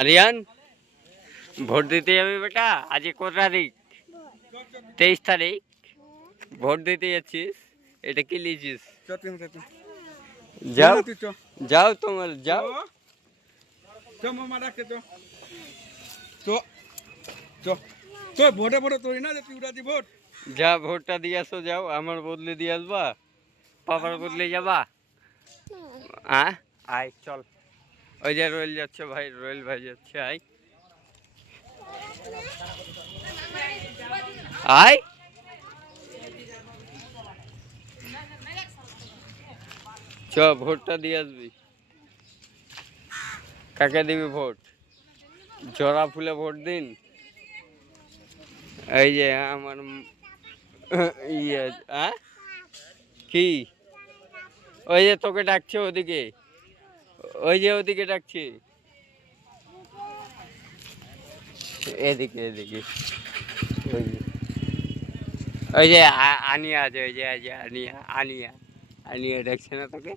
Aryan, vote দিতে যাবি বেটা? আজ কত তারিখ? 23 তারিখ। ভোট দিতে যাচ্ছিস? এটা কি লিছিস? যাও যাও, তোমার যাও। ভোটে ভোটে তোর না যে তুই উড়াতি ভোট। যা ভোটটা দিয়ে আসো, যাও। আমার বদলে দিয়ে আসবা, পাপার বদলে যাবা? হ্যাঁ, আয় চল। ওই যে রয়েল যাচ্ছে ভাই, রয়েল ভাই যাচ্ছে, আয় আয়। চ, ভোটটা দিয়ে আসবি। কাকে দিবি ভোট? জরা ফুলে ভোট দিন। এই যে আমার ইয়ে, হ্যাঁ কি? ওই যে তোকে ডাকছে ওদিকে, ওই যে ওদিকে ডাকছে, এদিকে এদিকে। ওই যে ওই যে আনিয়া আছে, ওই যে আনিয়া আনিয়া আনিয়া ডাকছে না তোকে?